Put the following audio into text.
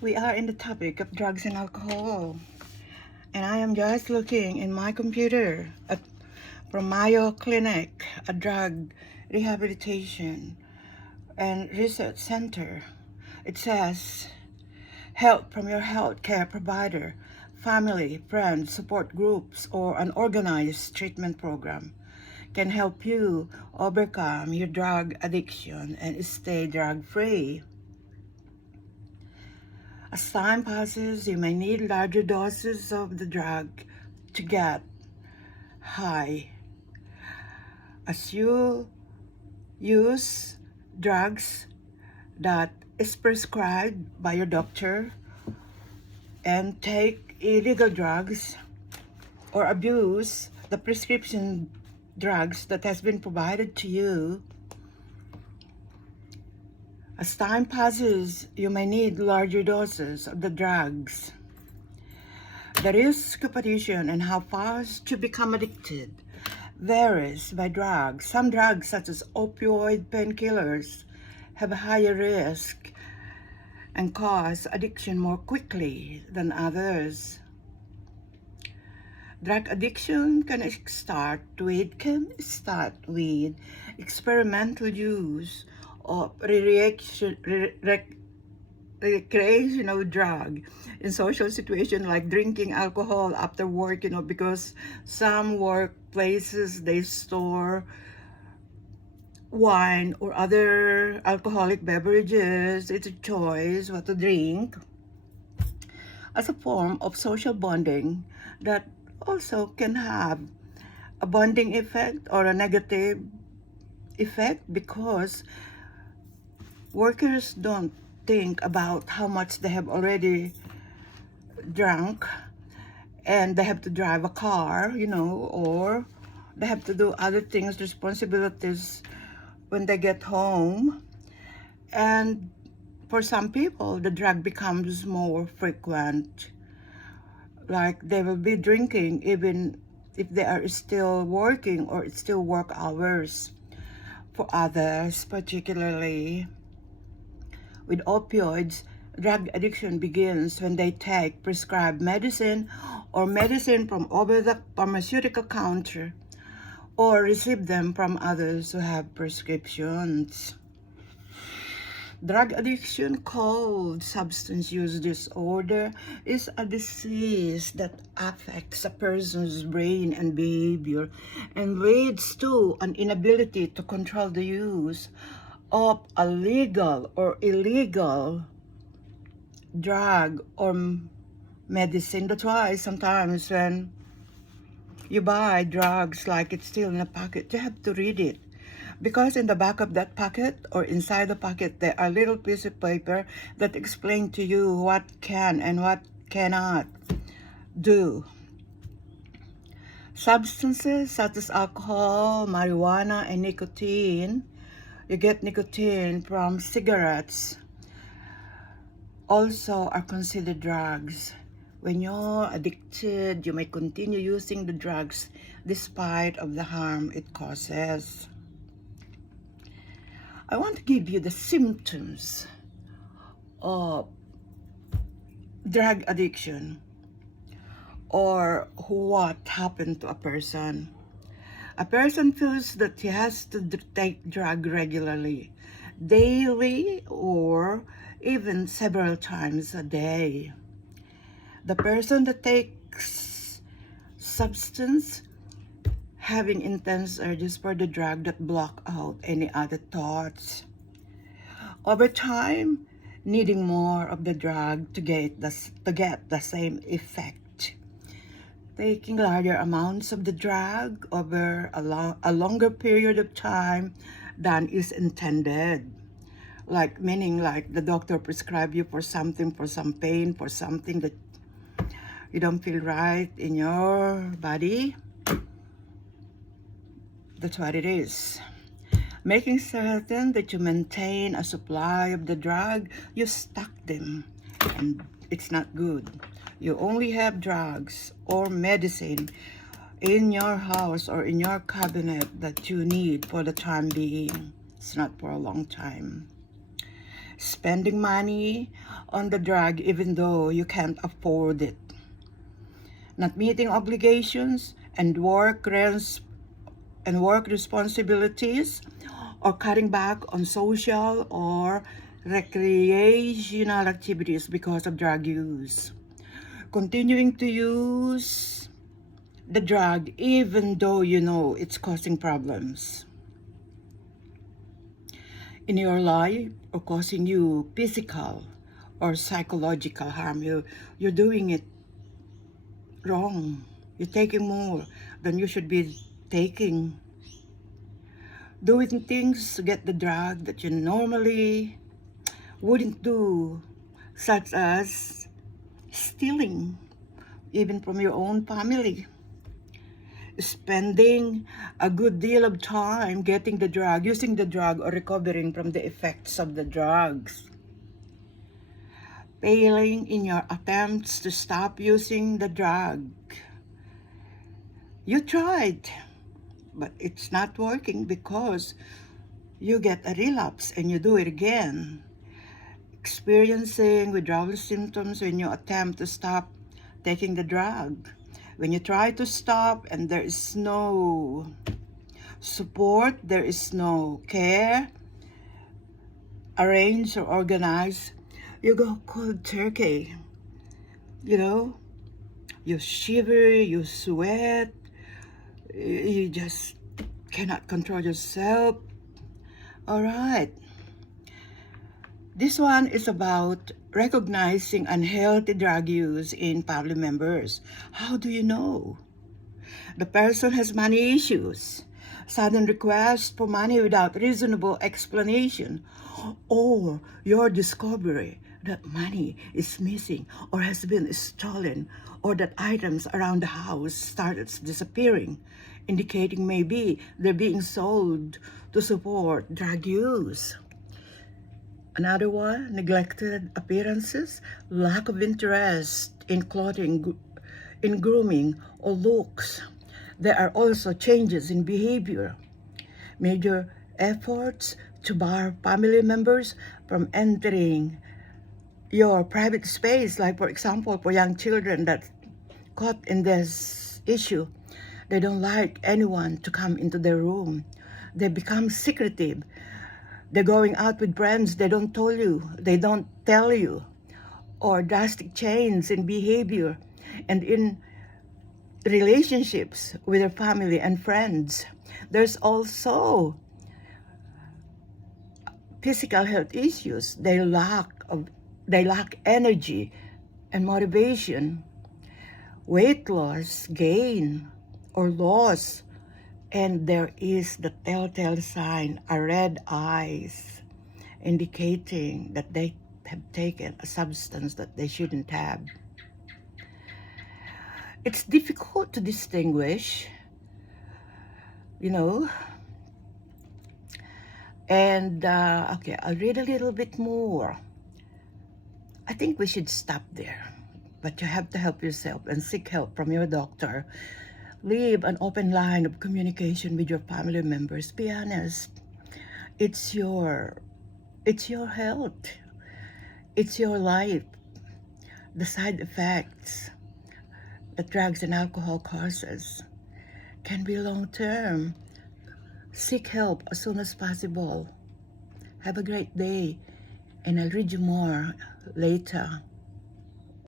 We are in the topic of drugs and alcohol, and I am just looking in my computer from Mayo Clinic, a drug rehabilitation and research center. It says, help from your healthcare provider, family, friends, support groups, or an organized treatment program can help you overcome your drug addiction and stay drug-free. As time passes, you may need larger doses of the drug to get high. As you use drugs that is prescribed by your doctor and take illegal drugs or abuse the prescription drugs that has been provided to you, as time passes, you may need larger doses of the drugs. The risk of addiction and how fast you become addicted varies by drug. Some drugs, such as opioid painkillers, have a higher risk and cause addiction more quickly than others. Drug addiction can start with experimental use of recreational drug in social situations like drinking alcohol after work, because some workplaces they store wine or other alcoholic beverages. It's a choice what to drink as a form of social bonding that also can have a bonding effect or a negative effect, because workers don't think about how much they have already drunk and they have to drive a car, or they have to do other things, responsibilities when they get home. And for some people, the drug becomes more frequent. Like they will be drinking even if they are still working or it's still work hours. For others, particularly with opioids, drug addiction begins when they take prescribed medicine or medicine from over the pharmaceutical counter or receive them from others who have prescriptions. Drug addiction, called substance use disorder, is a disease that affects a person's brain and behavior and leads to an inability to control the use of a legal or illegal drug or medicine. That's why sometimes when you buy drugs like it's still in a packet, you have to read it. Because in the back of that packet or inside the packet, there are little pieces of paper that explain to you what can and what cannot do. Substances such as alcohol, marijuana, and nicotine, you get nicotine from cigarettes, also are considered drugs. When you're addicted, you may continue using the drugs despite of the harm it causes. I want to give you the symptoms of drug addiction or what happened to a person. A person feels that he has to take drug regularly, daily, or even several times a day. The person that takes substance having intense urges for the drug that block out any other thoughts. Over time, needing more of the drug to get the same effect. Taking larger amounts of the drug over a longer period of time than is intended. Meaning the doctor prescribe you for something, for some pain, for something that you don't feel right in your body. That's what it is. Making certain that you maintain a supply of the drug, you stock them, and it's not good. You only have drugs or medicine in your house or in your cabinet that you need for the time being. It's not for a long time. spending money on the drug even though you can't afford it, not meeting obligations and work responsibilities, or cutting back on social or recreational activities because of drug use. Continuing to use the drug even though you know it's causing problems in your life or causing you physical or psychological harm. You're doing it wrong. You're taking more than you should be taking. Doing things to get the drug that you normally wouldn't do, such as stealing, even from your own family. Spending a good deal of time getting the drug, using the drug, or recovering from the effects of the drugs. Failing in your attempts to stop using the drug. You tried, but it's not working because you get a relapse and you do it again. Experiencing withdrawal symptoms when you attempt to stop taking the drug. When you try to stop and there is no support, there is no care arranged or organized, you go cold turkey. You shiver, you sweat, you just cannot control yourself. All right. This one is about recognizing unhealthy drug use in family members. How do you know? The person has money issues, sudden requests for money without reasonable explanation, or your discovery that money is missing or has been stolen, or that items around the house started disappearing, indicating maybe they're being sold to support drug use. Another one, neglected appearances, lack of interest in clothing, in grooming or looks. There are also changes in behavior. Major efforts to bar family members from entering your private space, like for example, for young children that caught in this issue, they don't like anyone to come into their room. They become secretive. They're going out with friends, they don't tell you, or drastic change in behavior and in relationships with their family and friends. There's also physical health issues. They lack energy and motivation, weight loss, gain, or loss. And there is the telltale sign, a red eyes, indicating that they have taken a substance that they shouldn't have. It's difficult to distinguish, and okay, I'll read a little bit more. I think we should stop there, but you have to help yourself and seek help from your doctor. Leave an open line of communication with your family members. Be honest. It's your health. It's your life. The side effects that drugs and alcohol causes can be long-term. Seek help as soon as possible. Have a great day, and I'll read you more later.